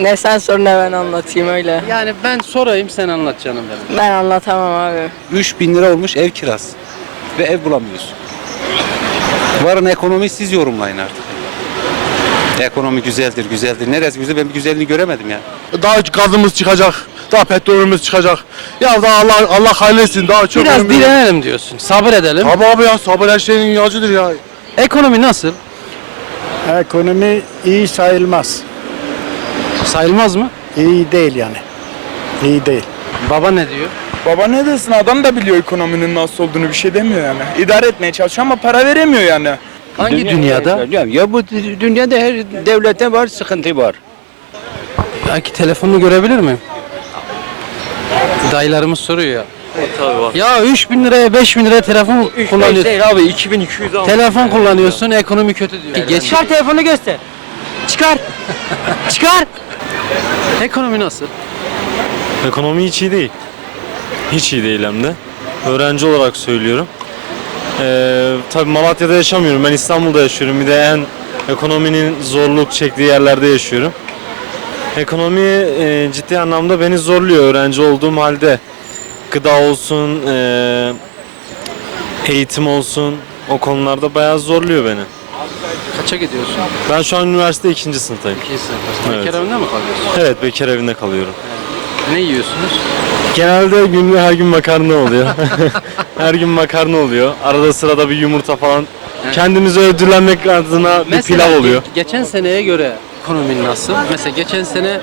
ne sen sor ne ben anlatayım öyle. Yani ben sorayım sen anlat canım benim. Ben anlatamam abi. 3000 lira olmuş ev kirası. Ve ev bulamıyorsun. Varın ekonomi siz yorumlayın artık. Ekonomi güzeldir, güzeldir. Neresi güzel ben bir güzelliğini göremedim ya. Daha gazımız çıkacak. Daha petrolümüz çıkacak. Ya daha Allah Allah hayırlırsın daha çok. Biraz önemli. direnelim diyorsun. Sabır edelim. Abi abi ya sabır her şeyin ilacıdır ya. Ekonomi nasıl? Ekonomi iyi sayılmaz. Sayılmaz mı? İyi değil yani. İyi değil. Baba ne diyor? Baba ne desin adam da biliyor ekonominin nasıl olduğunu bir şey demiyor yani. İdare etmeye çalışıyor ama para veremiyor yani. Hangi dünyada? Ya bu dünyada her devlette var sıkıntı var. Belki telefonunu görebilir miyim? Dayılarımız soruyor ya. Ya 3000 liraya 5000 liraya telefon kullanıyorsun. abi 2200 al. Telefon kullanıyorsun, ekonomi kötü diyor. Geç. Çıkar telefonu göster. Çıkar. Çıkar. Ekonomi nasıl? Ekonomi hiç iyi değil. Hiç iyi değil hem de. Öğrenci olarak söylüyorum. Ee, tabii Malatya'da yaşamıyorum. Ben İstanbul'da yaşıyorum. Bir de en ekonominin zorluk çektiği yerlerde yaşıyorum. Ekonomi e, ciddi anlamda beni zorluyor öğrenci olduğum halde. Gıda olsun, e, eğitim olsun o konularda bayağı zorluyor beni. Kaça gidiyorsun? Ben şu an üniversite ikinci sınıftayım. İki sınıftasın. Evet. Bekar evinde mi kalıyorsun? Evet, bekar evinde kalıyorum. Ne yiyorsunuz? Genelde günlük her gün makarna oluyor. her gün makarna oluyor. Arada sırada bir yumurta falan. Kendimizi ödüllenmek adına bir pilav oluyor. ge- geçen seneye göre ekonomi nasıl? Mesela geçen sene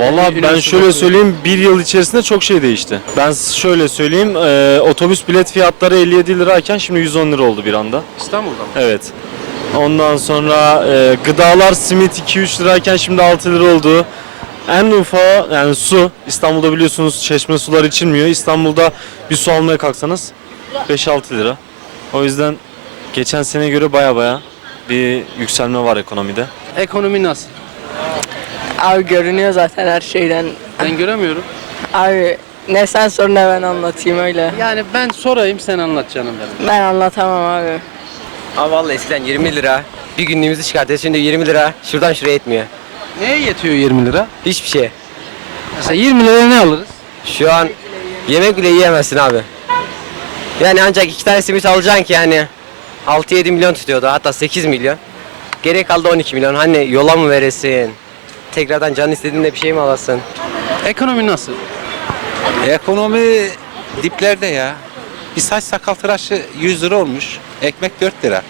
Vallahi ben Üniversitede şöyle okuyorum. söyleyeyim bir yıl içerisinde çok şey değişti. Ben şöyle söyleyeyim e, otobüs bilet fiyatları 57 lirayken şimdi 110 lira oldu bir anda. İstanbul'da mı? Evet. Ondan sonra e, gıdalar simit 2-3 lirayken şimdi 6 lira oldu. En ufa yani su İstanbul'da biliyorsunuz çeşme sular içilmiyor. İstanbul'da bir su almaya kalksanız 5-6 lira. O yüzden geçen seneye göre baya baya bir yükselme var ekonomide. Ekonomi nasıl? Abi görünüyor zaten her şeyden. Ben göremiyorum. Abi ne sen sor ne ben anlatayım öyle. Yani ben sorayım sen anlat canım benim. Ben anlatamam abi. Abi vallahi eskiden 20 lira. Bir günlüğümüzü çıkartıyoruz şimdi 20 lira. Şuradan şuraya etmiyor. Neye yetiyor 20 lira? Hiçbir şey. Mesela 20 liraya ne alırız? Şu an yemek bile yiyemezsin abi. Yani ancak iki tane simit alacaksın ki yani 6-7 milyon tutuyordu hatta 8 milyon. Geri kaldı 12 milyon. Hani yola mı veresin? Tekrardan can istediğinde bir şey mi alasın? Ekonomi nasıl? Ekonomi diplerde ya. Bir saç sakal tıraşı 100 lira olmuş. Ekmek 4 lira.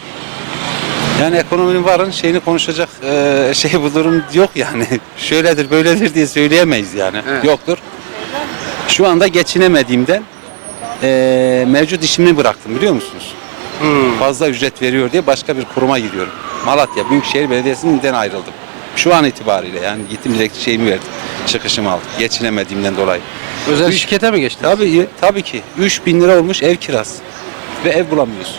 Yani ekonominin varın şeyini konuşacak e, şey bu durum yok yani. Şöyledir böyledir diye söyleyemeyiz yani. Evet. Yoktur. Şu anda geçinemediğimden e, mevcut işimi bıraktım biliyor musunuz? Fazla ücret veriyor diye başka bir kuruma gidiyorum. Malatya Büyükşehir Belediyesi'nden ayrıldım. Şu an itibariyle yani gittim direkt şeyimi verdim. Çıkışımı aldım. Geçinemediğimden dolayı. Özel Üç- şirkete mi geçtin? Tabii, tabii ki. 3000 lira olmuş ev kirası. Ve ev bulamıyorsun.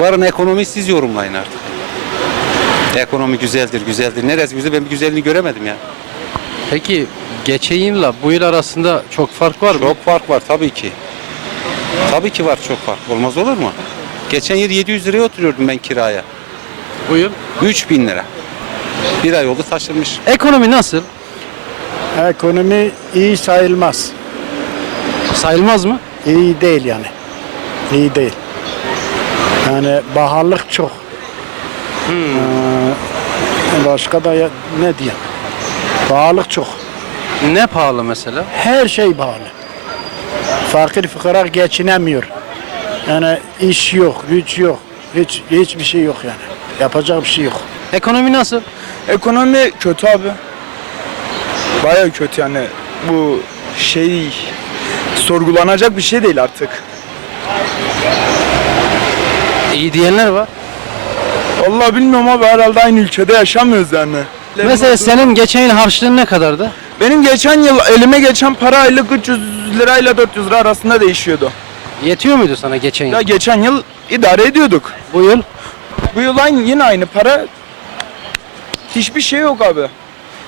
Varın ekonomi siz yorumlayın artık. Ekonomi güzeldir, güzeldir. Neresi güzel ben bir güzelliğini göremedim ya. Peki geçen yılla bu yıl arasında çok fark var mı? Çok fark var tabii ki. Tabii ki var çok fark. Olmaz olur mu? Geçen yıl 700 liraya oturuyordum ben kiraya. Bu yıl. 3000 lira. Bir ay oldu taşınmış. Ekonomi nasıl? Ekonomi iyi sayılmaz. Sayılmaz mı? İyi değil yani. İyi değil. Yani baharlık çok. Ee, başka da ya- ne diyeyim? Pahalılık çok. Ne pahalı mesela? Her şey pahalı. Fakir fukara geçinemiyor. Yani iş yok, güç yok. Hiç hiçbir şey yok yani. Yapacak bir şey yok. Ekonomi nasıl? Ekonomi kötü abi. Baya kötü yani. Bu şey sorgulanacak bir şey değil artık. İyi diyenler var. Vallahi bilmiyorum abi herhalde aynı ülkede yaşamıyoruz yani. Mesela senin geçen yıl harçlığın ne kadardı? Benim geçen yıl elime geçen para aylık 300 lirayla 400 lira arasında değişiyordu. Yetiyor muydu sana geçen yıl? Ya geçen yıl idare ediyorduk. Bu yıl? Bu yıl aynı, yine aynı para. Hiçbir şey yok abi.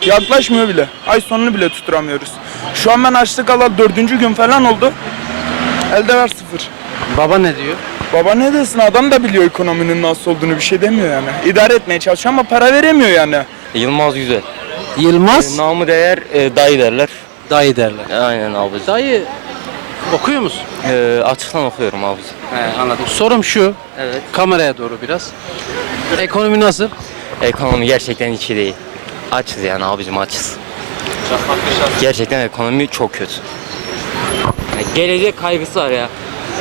Yaklaşmıyor bile. Ay sonunu bile tutturamıyoruz. Şu an ben açlık alalı dördüncü gün falan oldu. Elde var sıfır. Baba ne diyor? Baba ne desin adam da biliyor ekonominin nasıl olduğunu bir şey demiyor yani. İdare etmeye çalışıyor ama para veremiyor yani. Yılmaz Güzel. Yılmaz Namı değer e, dayı derler. dayı derler. Aynen abicim. Dayı okuyor musun? E, açıktan okuyorum abicim. He, anladım. Sorum şu. Evet. Kameraya doğru biraz. Ekonomi nasıl? Ekonomi gerçekten hiç iyi değil. Açız yani abicim açız. Gerçekten ekonomi çok kötü. Yani gelecek kaygısı var ya.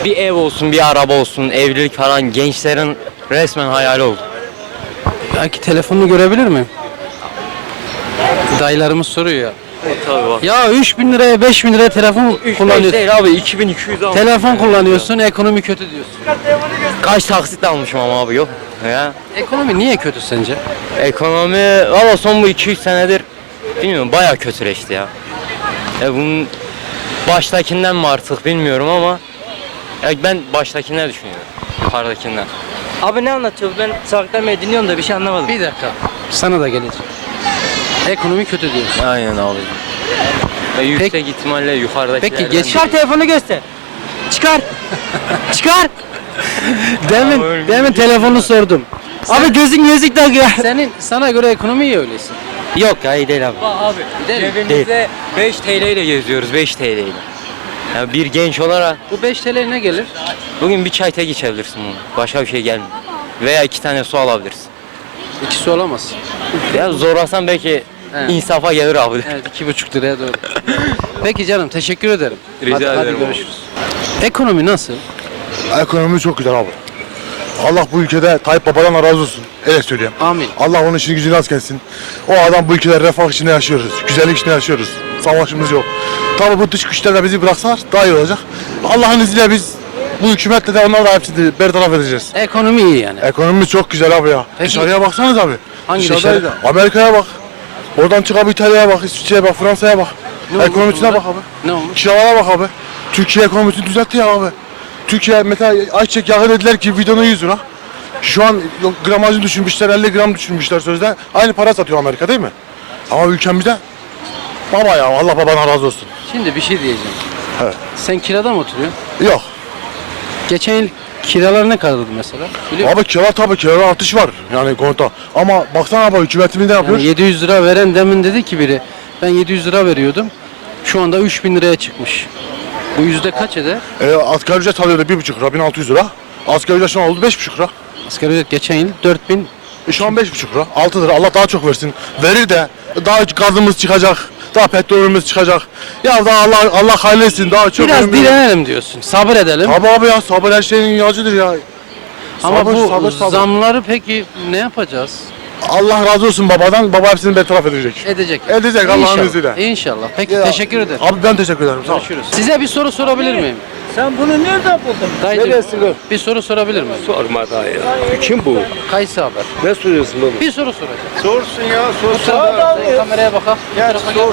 Bir ev olsun, bir araba olsun, evlilik falan gençlerin resmen hayali oldu. Belki telefonunu görebilir miyim? Dayılarımız soruyor ya. Tabii bak. Ya 3000 liraya 5000 liraya telefon kullanıyorsun. değil abi 2200 almış. Telefon kullanıyorsun, ekonomi kötü diyorsun. Kaç taksit almışım ama abi yok. Ya. Ekonomi niye kötü sence? Ekonomi valla son bu 2-3 senedir bilmiyorum bayağı kötüleşti ya. Ya bunun baştakinden mi artık bilmiyorum ama ya ben baştakinden düşünüyorum. Yukarıdakinden. Abi ne anlatıyor? Ben sağlıktan beri dinliyorum da bir şey anlamadım. Bir dakika. Sana da gelecek. Ekonomi kötü diyorsun. Aynen abi. Ya yüksek ihtimalle yukarıdakilerden. Peki geç- Çıkar telefonu göster. Çıkar. Çıkar. Demin, demin telefonu sordum. Abi gözün gözlük takıyor. Senin sana göre ekonomi iyi öyleyse. Yok ya iyi değil abi. Abi. Cebimizde 5 TL ile geziyoruz 5 TL ile. Ya bir genç olarak Bu 5 TL ne gelir? bugün bir çay tek içebilirsin bunu. Başka bir şey gelmiyor. Veya iki tane su alabilirsin. İkisi olamaz. Ya zorlasan belki He. insafa gelir abi. Evet iki buçuk liraya doğru. Peki canım teşekkür ederim. Rica hadi, ederim Hadi abi. görüşürüz. Ekonomi nasıl? Ekonomi çok güzel abi. Allah bu ülkede Tayyip Baba'dan razı olsun. Öyle söyleyeyim. Amin. Allah onun işini gücünü az kessin. O adam bu ülkede refah içinde yaşıyoruz. Güzellik içinde yaşıyoruz. Savaşımız yok. Tabii bu dış güçler de bizi bıraksalar daha iyi olacak. Allah'ın izniyle biz bu hükümetle de onlara da hepsini bertaraf edeceğiz. Ekonomi iyi yani. Ekonomimiz çok güzel abi ya. Peki- Dışarıya baksanız abi. Hangi dışarı? Amerika'ya bak. Oradan çık abi İtalya'ya bak, İsviçre'ye bak, Fransa'ya bak. Ne Ekonomisine bak abi. Ne olmuş? Kiralara bak abi. Türkiye ekonomisini düzeltti ya abi. Türkiye mesela ayçiçek yağı dediler ki bidonu 100 lira. Şu an gramajını düşürmüşler, 50 gram düşürmüşler sözde. Aynı para satıyor Amerika değil mi? Ama ülkemizde baba ya Allah babadan razı olsun. Şimdi bir şey diyeceğim. Evet. Sen kirada mı oturuyorsun? Yok. Geçen yıl kiralar ne kadardı mesela? Biliyor? Abi kira tabii kira artış var yani konta. Ama baksana abi hükümetimiz ne yapıyor? Yani 700 lira veren demin dedi ki biri ben 700 lira veriyordum. Şu anda 3000 liraya çıkmış. Bu yüzde kaç eder? E, asgari ücret alıyordu 1,5 lira, 1600 lira. Asgari ücret şu an oldu 5,5 lira. Asgari ücret geçen yıl 4000 E şu an 5,5 lira, 6 lira. Allah daha çok versin. Verir de daha gazımız çıkacak, daha petrolümüz çıkacak. Ya daha Allah Allah hayırlısı daha çok. biraz önemli. direnelim diyorsun. Sabır edelim. Abi abi ya sabır her şeyin ilacıdır ya. Ama Sabır, bu sabır, sabır. zamları peki ne yapacağız? Allah razı olsun babadan. Baba hepsini bertaraf edecek. Edecek. Edecek Allah'ın İnşallah. izniyle. İnşallah. Peki Ya, teşekkür ederim. Abi ben teşekkür ederim. Sağ ol. Görüşürüz. Size bir soru sorabilir miyim? Sen bunu nereden buldun? Dayıcım, bir soru sorabilir miyim? Sorma daha ya. Kim bu? Kayısı haber. Ne soruyorsun baba? Bir soru soracağım. Sorsun ya Bu tarafa, kameraya bakalım. Bu tarafa gel.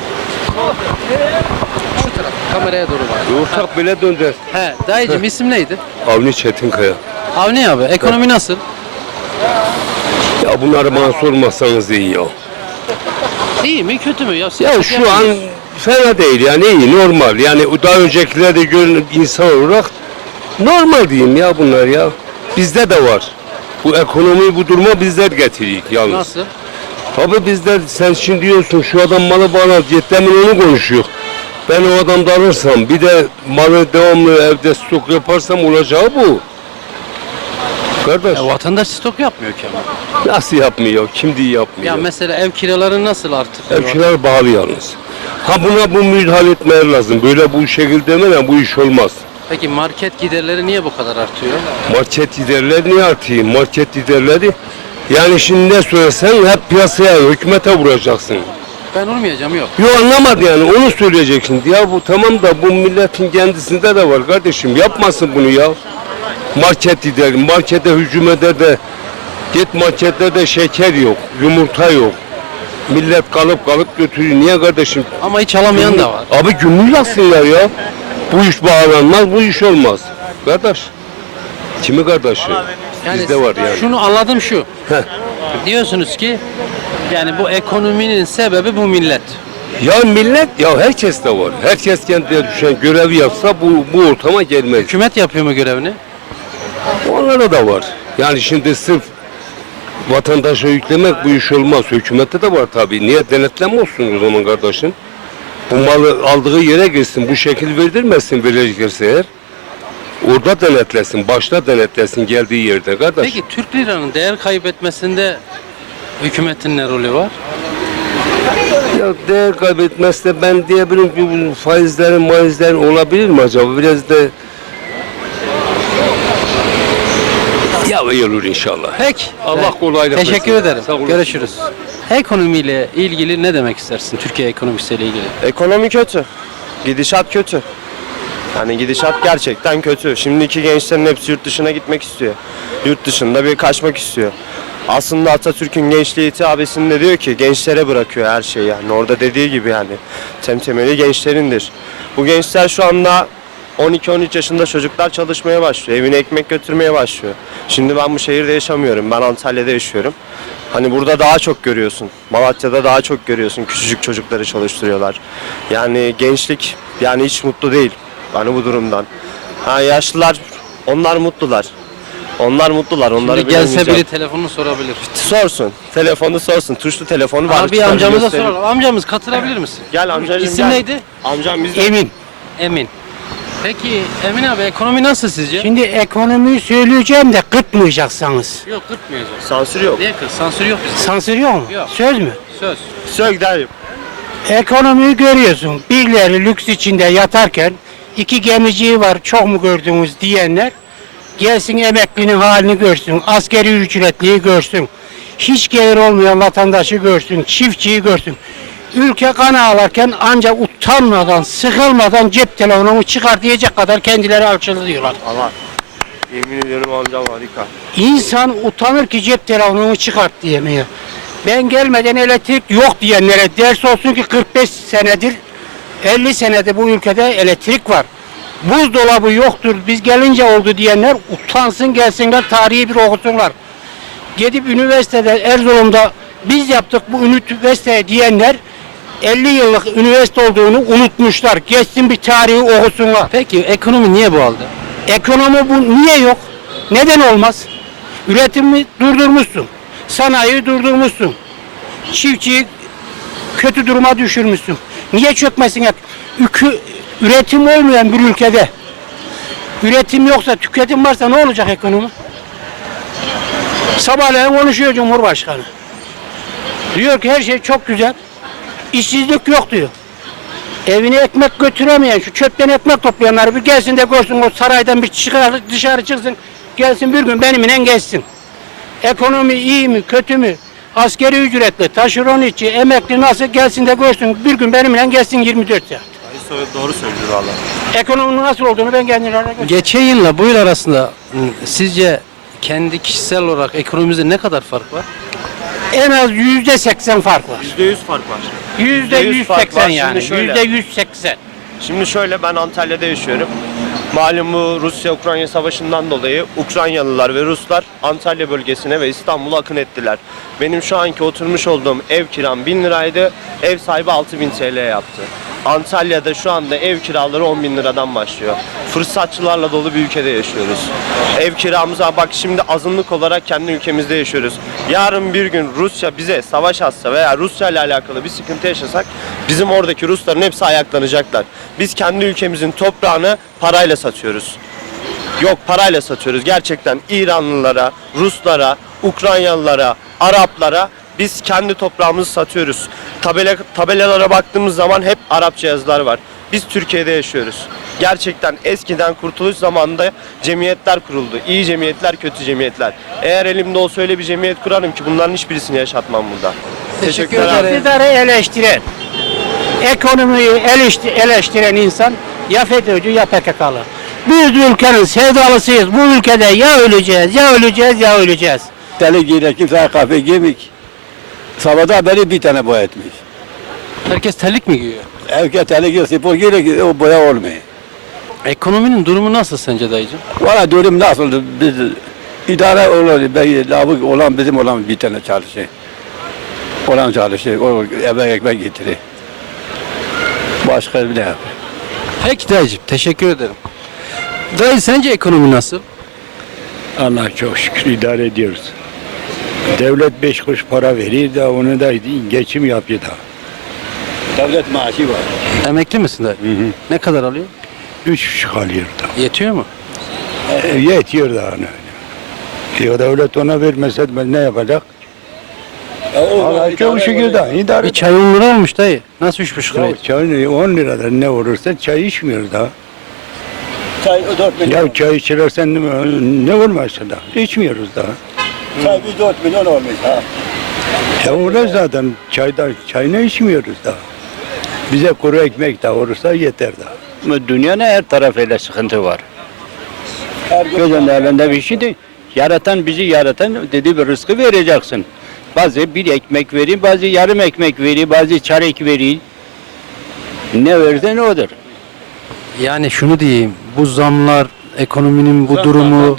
Şu taraf, kameraya doğru bak. Uçak bile döndü. He, dayıcım isim neydi? Avni Çetinkaya. Avni abi, ekonomi nasıl? Ya bunları bana sormasanız iyi ya. İyi mi, kötü mü? Ya, Ya şu an yapıyoruz. fena değil yani iyi normal. Yani daha öncekilerde görün insan olarak normal diyeyim ya bunlar ya. Bizde de var. Bu ekonomi bu duruma bizler getiriyor yalnız. Nasıl? Abi bizler sen şimdi diyorsun şu adam malı bana demin onu konuşuyor. Ben o adamda alırsam bir de malı devamlı evde stok yaparsam olacağı bu. Kardeş Ya, vatandaş stok yapmıyor ki ama. nasıl yapmıyor? Kim diye yapmıyor? Ya mesela ev kiraları nasıl artık? Evkiler bağlı yalnız. Ha buna bu müdahale etmeler lazım. Böyle bu şekilde demeden bu iş olmaz. Peki market giderleri niye bu kadar artıyor? Market giderleri niye artıyor? Market giderleri yani şimdi ne söylesen hep piyasaya, hükümete vuracaksın. Ben olmayacağım yok. Yo anlamadı yani onu söyleyeceksin. Ya bu tamam da bu milletin kendisinde de var kardeşim. Yapmasın bunu ya. Market gider, markete hücum eder de git marketlerde şeker yok, yumurta yok. Millet kalıp kalıp götürüyor. Niye kardeşim? Ama hiç alamayan da var. Abi gümrük yazsınlar ya. Bu iş bağlanmaz, bu iş olmaz. Kardeş. Kimi kardeşi? Bizde var yani. Şunu anladım şu. Heh. Diyorsunuz ki yani bu ekonominin sebebi bu millet. Ya millet, ya herkes de var. Herkes kendine düşen görevi yapsa bu, bu ortama gelmez. Hükümet yapıyor mu görevini? Onlara da var. Yani şimdi sırf vatandaşa yüklemek bu iş olmaz. Hükümette de var tabii. Niye denetleme olsun o zaman kardeşim? Bu malı aldığı yere girsin, bu şekil verdirmesin verecekse eğer. Orada denetlesin, başta denetlesin geldiği yerde kardeş. Peki Türk liranın değer kaybetmesinde hükümetin ne rolü var? Ya değer kaybetmezse ben diyebilirim ki bu faizlerin maizlerin olabilir mi acaba? Biraz da iyi olur inşallah. Peki. Allah kolaylık versin. Teşekkür ederim. Sağ olasın. Görüşürüz. Ekonomiyle ilgili ne demek istersin? Türkiye ekonomisiyle ilgili. Ekonomi kötü. Gidişat kötü. Yani gidişat gerçekten kötü. Şimdiki gençlerin hepsi yurt dışına gitmek istiyor. Yurt dışında bir kaçmak istiyor. Aslında Atatürk'ün gençliği hitabesinde diyor ki gençlere bırakıyor her şeyi yani. Orada dediği gibi yani. Temtemeli gençlerindir. Bu gençler şu anda 12-13 yaşında çocuklar çalışmaya başlıyor. Evine ekmek götürmeye başlıyor. Şimdi ben bu şehirde yaşamıyorum. Ben Antalya'da yaşıyorum. Hani burada daha çok görüyorsun. Malatya'da daha çok görüyorsun. Küçücük çocukları çalıştırıyorlar. Yani gençlik yani hiç mutlu değil. Yani bu durumdan. Ha yaşlılar onlar mutlular. Onlar mutlular. Onları Şimdi gelse bilemeyeceğim. biri telefonunu sorabilir. sorsun. Telefonu sorsun. Tuşlu telefonu var. Abi amcamıza göstereyim. soralım. Amcamız katılabilir misin? Gel amcacığım İsim gel. neydi? Amcam biz de Emin. Emin. Peki Emin abi ekonomi nasıl sizce? Şimdi ekonomiyi söyleyeceğim de kırpmayacaksınız. Yok kırpmayacağız. sansür yok. Niye kır? Sansür yok bizde. Sansür yok mu? Yok. Söz mü? Söz. Sök dayım. Ekonomiyi görüyorsun. Birileri lüks içinde yatarken iki gemiciyi var çok mu gördünüz diyenler gelsin emeklinin halini görsün, askeri ücretliyi görsün, hiç gelir olmayan vatandaşı görsün, çiftçiyi görsün. Ülke kan ağlarken ancak utanmadan, sıkılmadan cep telefonumu çıkar diyecek kadar kendileri alçılı diyorlar. Allah. Yemin ediyorum amcam harika. İnsan utanır ki cep telefonumu çıkart diyemiyor. Ben gelmeden elektrik yok diyenlere ders olsun ki 45 senedir 50 senedir bu ülkede elektrik var. Buzdolabı yoktur biz gelince oldu diyenler utansın gelsinler tarihi bir okusunlar. Gidip üniversitede Erzurum'da biz yaptık bu üniversiteye diyenler 50 yıllık üniversite olduğunu unutmuşlar. Geçsin bir tarihi okusunlar. Peki ekonomi niye bu halde? Ekonomi bu niye yok? Neden olmaz? Üretimi durdurmuşsun. Sanayiyi durdurmuşsun. Çiftçiyi kötü duruma düşürmüşsün. Niye çökmesin? ek- Ükü, üretim olmayan bir ülkede üretim yoksa, tüketim varsa ne olacak ekonomi? Sabahleyin konuşuyor Cumhurbaşkanı. Diyor ki her şey çok güzel. İşsizlik yok diyor. Evine ekmek götüremeyen, şu çöpten ekmek toplayanlar bir gelsin de görsün o saraydan bir çıkar, dışarı çıksın. Gelsin bir gün benimle geçsin. Ekonomi iyi mi, kötü mü? Askeri ücretli, taşeron işçi, emekli nasıl gelsin de görsün. Bir gün benimle geçsin 24 saat. Doğru söylüyor valla. Ekonominin nasıl olduğunu ben kendilerine göstereyim. Geçen yılla bu yıl arasında sizce kendi kişisel olarak ekonomimizde ne kadar fark var? En az yüzde seksen fark var. %100 fark var. Yüzde 100 yüz seksen yani. Yüzde yüz seksen. Şimdi şöyle ben Antalya'da yaşıyorum. Malum bu Rusya-Ukrayna savaşından dolayı Ukraynalılar ve Ruslar Antalya bölgesine ve İstanbul'a akın ettiler. Benim şu anki oturmuş olduğum ev kiram 1000 liraydı. Ev sahibi 6000 TL yaptı. Antalya'da şu anda ev kiraları 10 bin liradan başlıyor. Fırsatçılarla dolu bir ülkede yaşıyoruz. Ev kiramıza bak şimdi azınlık olarak kendi ülkemizde yaşıyoruz. Yarın bir gün Rusya bize savaş açsa veya Rusya ile alakalı bir sıkıntı yaşasak bizim oradaki Rusların hepsi ayaklanacaklar. Biz kendi ülkemizin toprağını parayla satıyoruz. Yok parayla satıyoruz gerçekten İranlılara, Ruslara, Ukraynalılara, Araplara biz kendi toprağımızı satıyoruz. Tabela, tabelalara baktığımız zaman hep Arapça yazılar var. Biz Türkiye'de yaşıyoruz. Gerçekten eskiden kurtuluş zamanında cemiyetler kuruldu. İyi cemiyetler, kötü cemiyetler. Eğer elimde olsa öyle bir cemiyet kurarım ki bunların hiçbirisini yaşatmam burada. Teşekkür ederim. İktidarı eleştiren, ekonomiyi eleşti- eleştiren insan ya FETÖ'cü ya PKK'lı. Biz ülkenin sevdalısıyız. Bu ülkede ya öleceğiz, ya öleceğiz, ya öleceğiz. Deli giyle kimse kahve gemik. Sabahda beri bir tane boya etmiş. Herkes terlik mi giyiyor? Erkek deli giyle spor giyle o boya olmuyor. Ekonominin durumu nasıl sence dayıcım? Valla durum nasıldı? Biz idare olur. Ben, lavuk olan bizim olan bir tane çalışıyor. Olan çalışıyor. O eve ekmek getirir. Başka bir ne yapıyor? Peki dayıcım teşekkür ederim. Dayı sence ekonomi nasıl? Allah çok şükür idare ediyoruz. Devlet beş kuruş para verir da onu da geçim yapıyor da. Devlet maaşı var. Emekli misin dayı? Ne kadar alıyor? Üç buçuk alıyor da. Yetiyor mu? E, yetiyor da hani. Ya devlet ona vermese ben ne yapacak? Allah çok şükür da idare Bir çay 10 lira olmuş dayı. Nasıl 3,5 lira? Ya çay 10 liradan ne olursa çay içmiyor da. Çay 4 milyon. Ya çay içersen ne, ne olmazsa da içmiyoruz da. Çay bir 4 milyon olmuş ha. Ya öyle zaten çayda çay ne içmiyoruz da. Bize kuru ekmek de olursa yeter da. Dünyanın her tarafıyla sıkıntı var. Göz önünde bir şey değil. Yaratan bizi yaratan dedi bir rızkı vereceksin. Bazı bir ekmek verir, bazı yarım ekmek verir, bazı çarek verir. Ne versen odur. Yani şunu diyeyim. Bu zamlar, ekonominin bu durumu,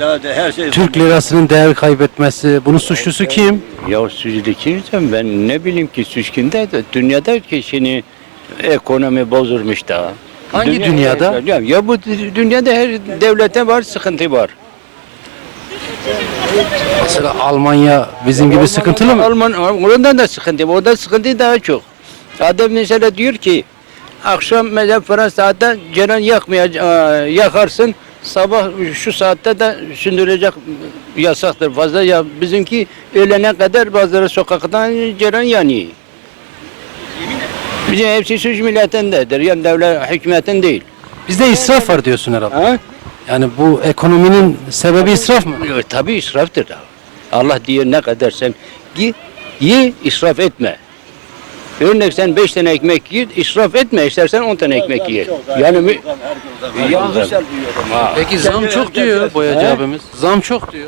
Türk lirasının değer kaybetmesi, bunun suçlusu kim? Ya suçlu ben ne bileyim ki suç kimde de dünyada ki şimdi ekonomi bozulmuş da. Hangi dünyada? Ya, ya bu dü- dünyada her devlette var sıkıntı var. Mesela Almanya bizim gibi sıkıntılı mı? Alman, oradan da sıkıntı var. Orada sıkıntı daha çok. Adam mesela diyor ki akşam mesela Fransa'da ceren yakmaya e, yakarsın sabah şu saatte de sündürecek yasaktır fazla ya bizimki öğlene kadar bazıları sokaktan ceren yanıyor. Bizim hepsi suç milletindedir. Yani devlet hükümetin değil. Bizde israf var diyorsun herhalde. Ha? Yani bu ekonominin sebebi israf mı? Tabii israftır da. Allah diyor ne kadar sen ye, ye israf etme. Örnek sen beş tane ekmek ye, israf etme. İstersen on tane ekmek ye. Yani mi? Yanlış. Peki zam çok diyor boyacı abimiz. Zam çok diyor.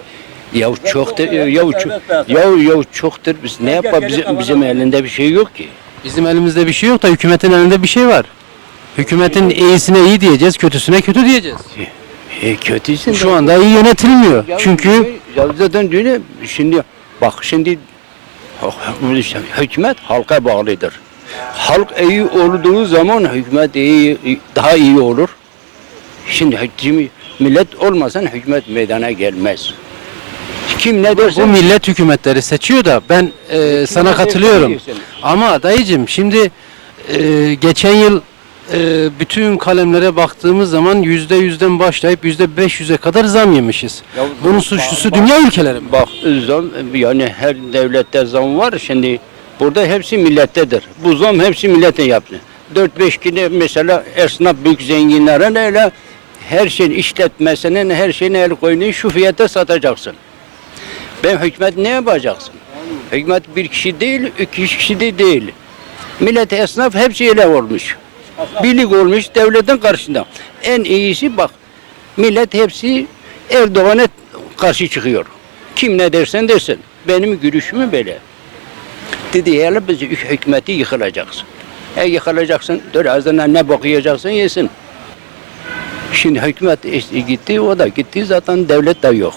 Ya çoktur, ya, çok, ya, ya çoktur. Biz ne yapalım? Bizim, bizim elinde bir şey yok ki. Bizim elimizde bir şey yok da hükümetin elinde bir şey var. Hükümetin iyisine iyi diyeceğiz, kötüsüne kötü diyeceğiz. E, kötüsün. Şu anda iyi yönetilmiyor. Ya, Çünkü ya zaten düğüne şimdi bak şimdi hükümet halka bağlıdır. Halk iyi olduğu zaman hükümet iyi, daha iyi olur. Şimdi millet olmasan hükümet meydana gelmez. Kim ne bu derse millet hükümetleri seçiyor da ben e, sana katılıyorum. Ama dayıcım şimdi e, geçen yıl e, bütün kalemlere baktığımız zaman yüzde yüzden başlayıp yüzde beş yüze kadar zam yemişiz. Ya, Bunun suçlusu bak- dünya ülkeleri mi? Bak zam yani her devlette zam var şimdi burada hepsi millettedir. Bu zam hepsi millete yaptı. 4-5 kilo mesela esnaf büyük zenginlerin öyle her şeyin işletmesinin her şeyini el koyduğu şu fiyata satacaksın. Ben hükümet ne yapacaksın? Hükümet bir kişi değil, iki kişi de değil. Millet esnaf hepsi öyle olmuş. Birlik olmuş devletin karşısında. En iyisi bak millet hepsi Erdoğan'a karşı çıkıyor. Kim ne dersen dersin. Benim görüşümü böyle. Dedi hele biz hükümeti yıkılacaksın. E yıkılacaksın, dur ağzına ne bakacaksın yesin. Şimdi hükümet işte gitti, o da gitti zaten devlet de yok.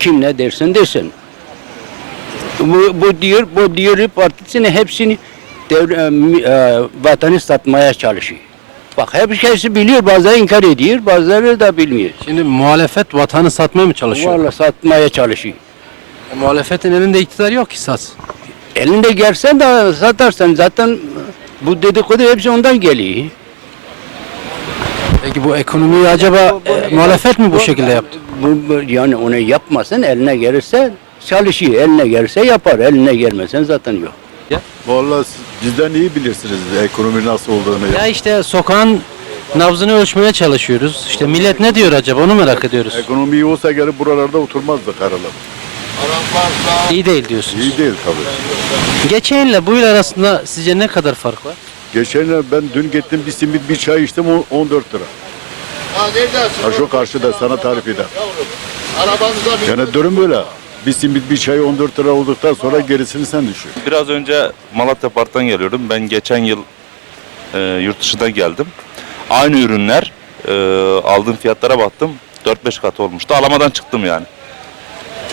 Kim ne dersin desin. Bu, bu diyor, bu diyor partisini hepsini devre, e, vatanı satmaya çalışıyor. Bak herkesi biliyor, bazıları inkar ediyor, bazıları da bilmiyor. Şimdi muhalefet vatanı satmaya mı çalışıyor? Vallahi satmaya çalışıyor. E, muhalefetin elinde iktidar yok ki sat. Elinde gelsen de satarsan zaten bu dedikodu hepsi ondan geliyor. Peki bu ekonomiyi acaba e, muhalefet mi bu şekilde yaptı? Bu, bu- yani onu yapmasın eline gelirse çalışıyor. Eline gelirse yapar. Eline gelmesen zaten yok. Vallahi siz bizden iyi bilirsiniz ekonomi nasıl olduğunu. Ya işte sokağın nabzını ölçmeye çalışıyoruz. İşte millet ne diyor acaba onu merak ediyoruz. Ekonomi iyi olsa gelip buralarda oturmazdık aralar. İyi değil diyorsunuz. İyi değil tabii. Geçen yılla bu yıl arasında sizce ne kadar fark var? Geçen yıl ben dün gittim bir simit bir çay içtim on- 14 lira. Ha şu karşıda sana tarif eder. Yani durum böyle. Bir simit bir çay 14 lira olduktan sonra gerisini sen düşün. Biraz önce Malatya Park'tan geliyorum. Ben geçen yıl e, yurt dışına geldim. Aynı ürünler e, aldığım fiyatlara baktım. 4-5 kat olmuştu. Alamadan çıktım yani.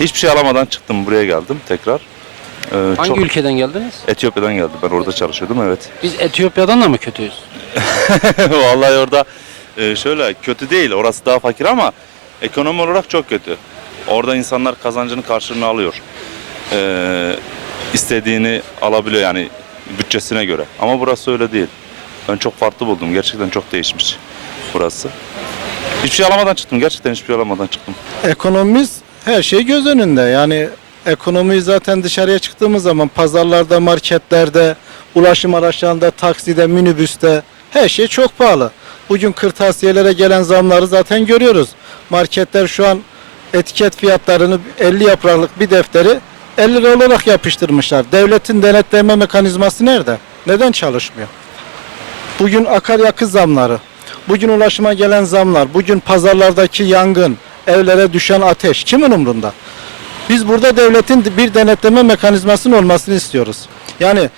Hiçbir şey alamadan çıktım. Buraya geldim tekrar. E, Hangi çok- ülkeden geldiniz? Etiyopya'dan geldim. Ben orada çalışıyordum evet. Biz Etiyopya'dan da mı kötüyüz? Vallahi orada e, şöyle kötü değil. Orası daha fakir ama ekonomi olarak çok kötü. Orada insanlar kazancını karşılığını alıyor. e, istediğini alabiliyor yani bütçesine göre. Ama burası öyle değil. Ben çok farklı buldum. Gerçekten çok değişmiş burası. Hiçbir şey alamadan çıktım. Gerçekten hiçbir şey alamadan çıktım. Ekonomimiz her şey göz önünde. Yani ekonomiyi zaten dışarıya çıktığımız zaman pazarlarda, marketlerde, ulaşım araçlarında, takside, minibüste her şey çok pahalı. Bugün kırtasiyelere gelen zamları zaten görüyoruz. Marketler şu an etiket fiyatlarını 50 yapraklık bir defteri 50 lira olarak yapıştırmışlar. Devletin denetleme mekanizması nerede? Neden çalışmıyor? Bugün akaryakıt zamları, bugün ulaşıma gelen zamlar, bugün pazarlardaki yangın, evlere düşen ateş kimin umrunda? Biz burada devletin bir denetleme mekanizmasının olmasını istiyoruz. Yani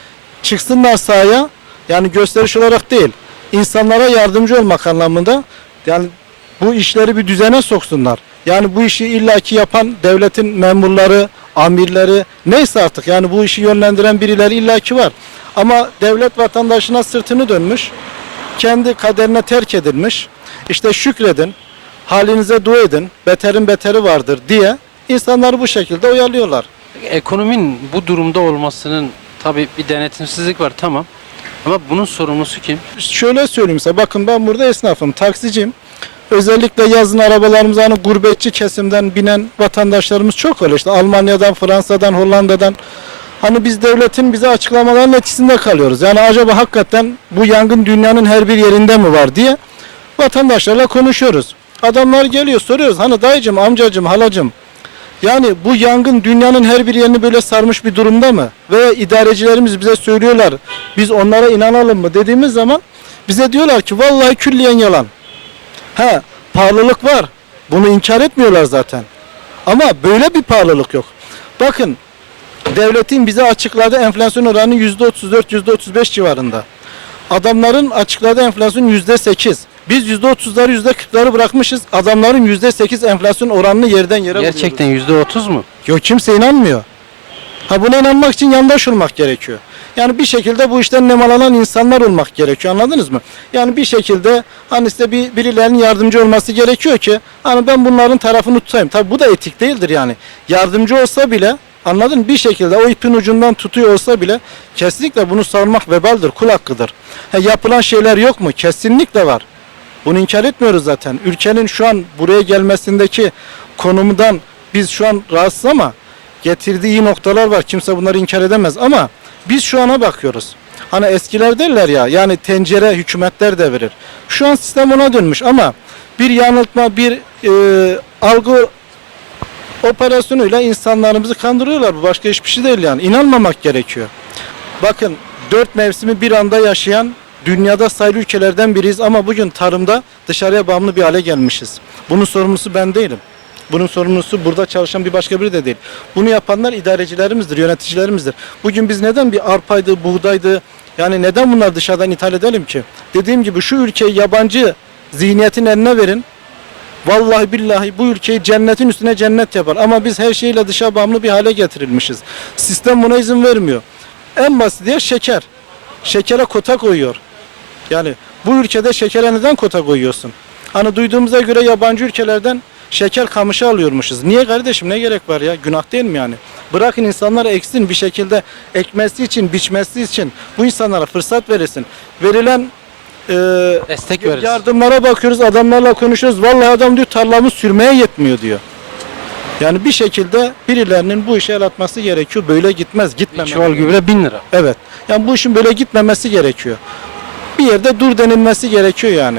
çıksınlar sahaya, yani gösteriş olarak değil, insanlara yardımcı olmak anlamında yani bu işleri bir düzene soksunlar. Yani bu işi illaki yapan devletin memurları, amirleri neyse artık yani bu işi yönlendiren birileri illaki var. Ama devlet vatandaşına sırtını dönmüş, kendi kaderine terk edilmiş. İşte şükredin, halinize dua edin, beterin beteri vardır diye insanları bu şekilde oyalıyorlar. Ekonominin bu durumda olmasının tabii bir denetimsizlik var tamam. Ama bunun sorumlusu kim? Şöyle söyleyeyim size bakın ben burada esnafım, taksiciyim. Özellikle yazın arabalarımıza hani gurbetçi kesimden binen vatandaşlarımız çok öyle işte Almanya'dan, Fransa'dan, Hollanda'dan. Hani biz devletin bize açıklamalarının etkisinde kalıyoruz. Yani acaba hakikaten bu yangın dünyanın her bir yerinde mi var diye vatandaşlarla konuşuyoruz. Adamlar geliyor soruyoruz hani dayıcım, amcacım, halacım yani bu yangın dünyanın her bir yerini böyle sarmış bir durumda mı? Ve idarecilerimiz bize söylüyorlar biz onlara inanalım mı dediğimiz zaman bize diyorlar ki vallahi külliyen yalan. Ha pahalılık var. Bunu inkar etmiyorlar zaten. Ama böyle bir pahalılık yok. Bakın devletin bize açıkladığı enflasyon oranı %34, %35 civarında. Adamların açıkladığı enflasyon %8. Biz %30'ları %40'ları bırakmışız. Adamların %8 enflasyon oranını yerden yere. Gerçekten yüzde otuz mu? Yok kimse inanmıyor. Ha buna inanmak için yandaş olmak gerekiyor. Yani bir şekilde bu işten nemalanan insanlar olmak gerekiyor anladınız mı? Yani bir şekilde hani size bir, birilerinin yardımcı olması gerekiyor ki hani ben bunların tarafını tutayım. Tabi bu da etik değildir yani. Yardımcı olsa bile anladın mı? Bir şekilde o ipin ucundan tutuyor olsa bile kesinlikle bunu savunmak vebaldir, kul hakkıdır. Ha, yapılan şeyler yok mu? Kesinlikle var. Bunu inkar etmiyoruz zaten. Ülkenin şu an buraya gelmesindeki konumundan biz şu an rahatsız ama getirdiği iyi noktalar var. Kimse bunları inkar edemez ama biz şu ana bakıyoruz. Hani eskiler derler ya yani tencere hükümetler devirir. Şu an sistem ona dönmüş ama bir yanıltma, bir e, algı operasyonuyla insanlarımızı kandırıyorlar. Bu başka hiçbir şey değil yani. İnanmamak gerekiyor. Bakın dört mevsimi bir anda yaşayan dünyada sayılı ülkelerden biriyiz ama bugün tarımda dışarıya bağımlı bir hale gelmişiz. Bunun sorumlusu ben değilim. Bunun sorumlusu burada çalışan bir başka biri de değil. Bunu yapanlar idarecilerimizdir, yöneticilerimizdir. Bugün biz neden bir arpaydı, buğdaydı, yani neden bunları dışarıdan ithal edelim ki? Dediğim gibi şu ülkeyi yabancı zihniyetin eline verin. Vallahi billahi bu ülkeyi cennetin üstüne cennet yapar. Ama biz her şeyle dışa bağımlı bir hale getirilmişiz. Sistem buna izin vermiyor. En basit yer şeker. Şekere kota koyuyor. Yani bu ülkede şekere neden kota koyuyorsun? Hani duyduğumuza göre yabancı ülkelerden şeker kamışı alıyormuşuz. Niye kardeşim ne gerek var ya? Günah değil mi yani? Bırakın insanlar eksin bir şekilde ekmesi için, biçmesi için bu insanlara fırsat verilsin. Verilen e, Destek veririz. yardımlara bakıyoruz, adamlarla konuşuyoruz. Vallahi adam diyor tarlamı sürmeye yetmiyor diyor. Yani bir şekilde birilerinin bu işe el atması gerekiyor. Böyle gitmez, gitmemeli. Çuval gübre bin lira. Evet. Yani bu işin böyle gitmemesi gerekiyor. Bir yerde dur denilmesi gerekiyor yani.